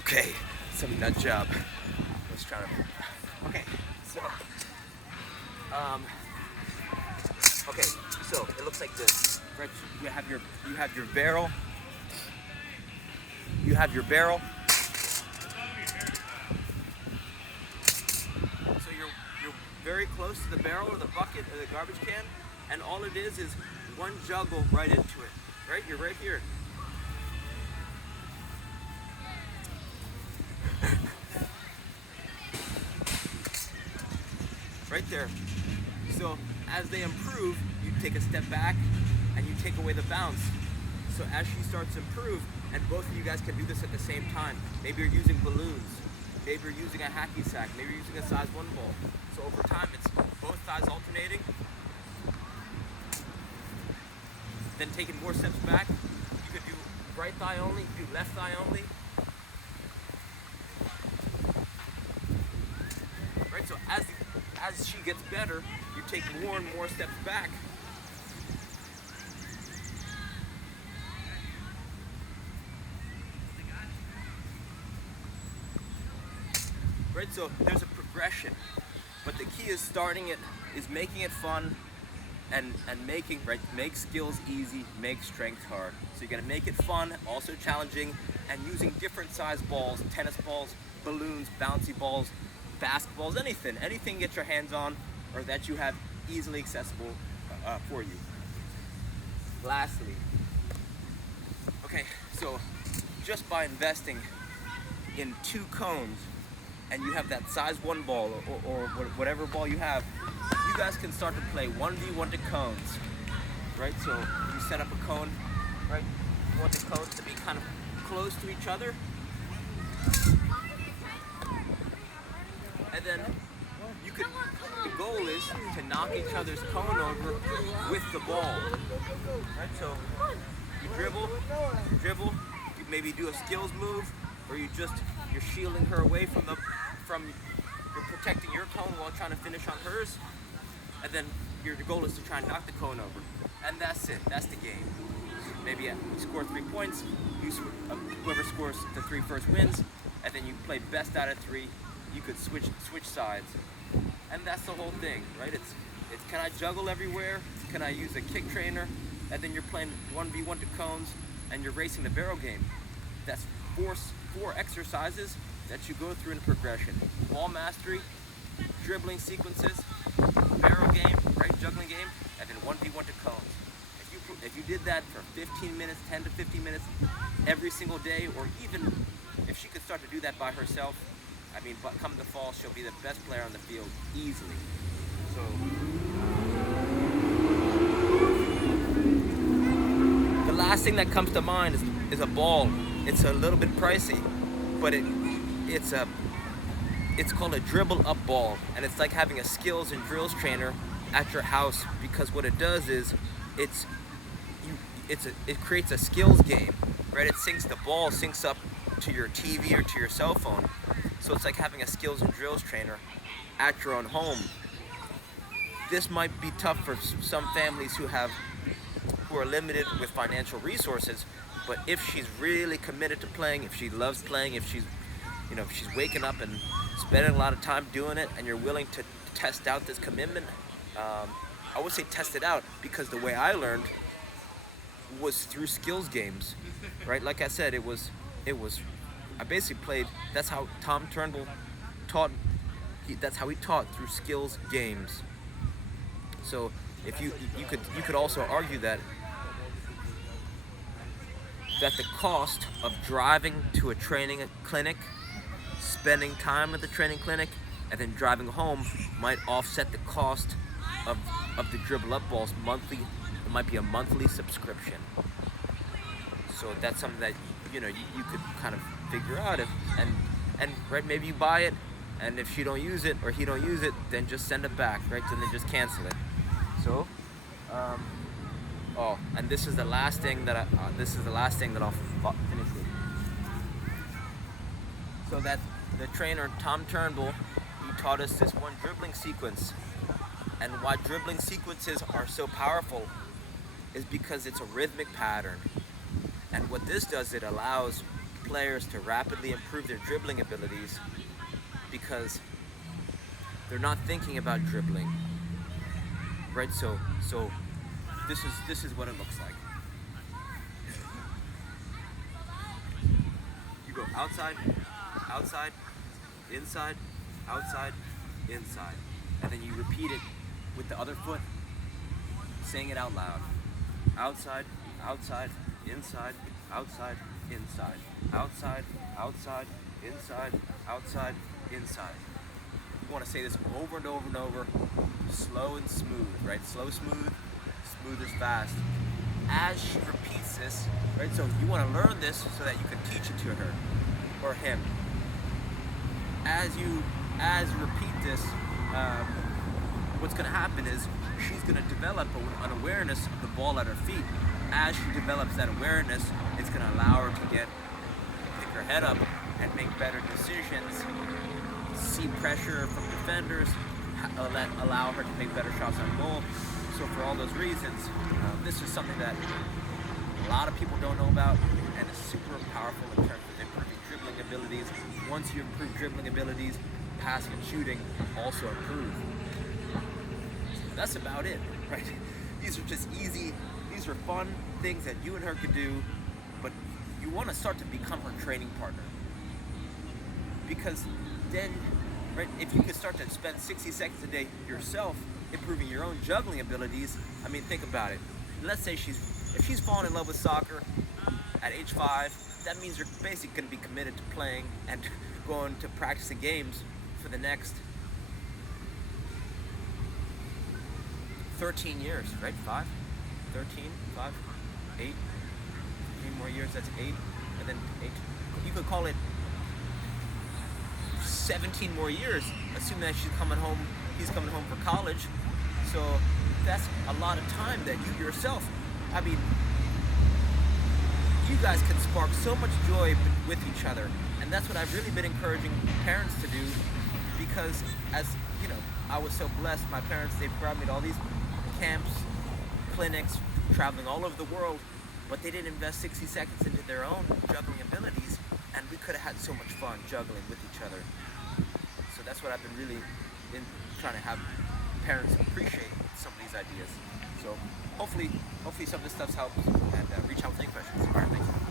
Okay, some nut job. Let's try to. Okay, so okay, so it looks like this. Right, you have your barrel. You have your barrel. So you're very close to the barrel or the bucket or the garbage can, and all it is one juggle right into it. Right, you're right here. Right there. So as they improve, you take a step back and you take away the bounce. So as she starts to improve, and both of you guys can do this at the same time. Maybe you're using balloons. Maybe you're using a hacky sack. Maybe you're using a size 1 ball. So over time, it's both thighs alternating. Then taking more steps back. You could do right thigh only, do left thigh only. Right, so as she gets better, you take more and more steps back. Right, so there's a progression, but the key is making it fun, and make skills easy, make strength hard. So you gotta make it fun, also challenging, and using different size balls, tennis balls, balloons, bouncy balls, basketballs, anything you get your hands on or that you have easily accessible for you. Lastly, okay, so just by investing in 2 cones, and you have that size 1 ball or whatever ball you have, you guys can start to play 1v1 to cones, right? So you set up a cone, right? You want the cones to be kind of close to each other. And then the goal is to knock each other's cone over with the ball, right? So you dribble, you maybe do a skills move, or you're shielding her away you're protecting your cone while trying to finish on hers, and then your goal is to try and knock the cone over, and that's it. That's the game. Maybe you score 3 points. Whoever scores the 3 first wins, and then you play best out of 3. You could switch sides, and that's the whole thing, right? It's can I juggle everywhere? Can I use a kick trainer? And then you're playing 1v1 to cones, and you're racing the barrel game. That's four exercises that you go through in progression: ball mastery, dribbling sequences, barrel game, right, juggling game, and then 1v1 to cones. If you did that for 15 minutes, 10 to 15 minutes every single day, or even if she could start to do that by herself, I mean, but come the fall, she'll be the best player on the field easily. So the last thing that comes to mind is a ball. It's a little bit pricey, but it's called a dribble up ball, and it's like having a skills and drills trainer at your house, because what it does is it creates a skills game, right? The ball syncs up to your TV or to your cell phone. So it's like having a skills and drills trainer at your own home. This might be tough for some families who are limited with financial resources, but if she's really committed to playing, if she loves playing, if she's waking up and spending a lot of time doing it, and you're willing to test out this commitment, I would say test it out, because the way I learned was through skills games, right? Like I said, I basically played. That's how Tom Turnbull taught. That's how he taught, through skills games. So if you could also argue that the cost of driving to a training clinic, spending time at the training clinic, and then driving home might offset the cost of the dribble up balls monthly. It might be a monthly subscription. So that's something that you could kind of figure out, and right, maybe you buy it, and if she don't use it or he don't use it, then just send it back, right? Then just cancel it. So and this is the last thing that I'll finish with. So that the trainer Tom Turnbull, he taught us this one dribbling sequence, and why dribbling sequences are so powerful is because it's a rhythmic pattern. And what this does, it allows, players to rapidly improve their dribbling abilities because they're not thinking about dribbling, right? So this is what it looks like. You go outside, outside, inside, outside, inside, and then you repeat it with the other foot, saying it out loud. Outside, outside, inside, outside, inside, outside, outside, inside, outside, inside. You want to say this over and over and over, slow and smooth, right? Slow, smooth, smooth is fast. As she repeats this, right? So you want to learn this so that you can teach it to her or him. As you repeat this, what's going to happen is she's going to develop an awareness of the ball at her feet. As she develops that awareness, it's going to allow her to pick her head up and make better decisions, see pressure from defenders, allow her to make better shots on goal. So for all those reasons, this is something that a lot of people don't know about and is super powerful in terms of improving dribbling abilities. Once you improve dribbling abilities, passing and shooting also improve. That's about it, right? These are just easy, these are fun things that you and her could do, but you want to start to become her training partner. Because then, right, if you could start to spend 60 seconds a day yourself improving your own juggling abilities, I mean, think about it. Let's say if she's fallen in love with soccer at age 5, that means you're basically going to be committed to playing and going to practicing games for the next 13 years, right? 5, 8, 3 more years, that's 8, and then 8. You could call it 17 more years, assuming that he's coming home for college. So that's a lot of time that you yourself, I mean, you guys can spark so much joy with each other. And that's what I've really been encouraging parents to do, because as you know, I was so blessed. My parents, they brought me to all these camps, clinics, traveling all over the world, but they didn't invest 60 seconds into their own juggling abilities, and we could have had so much fun juggling with each other. So that's what I've been really trying to have parents appreciate some of these ideas. So hopefully some of this stuff's helped, and reach out with any questions. All right, thanks.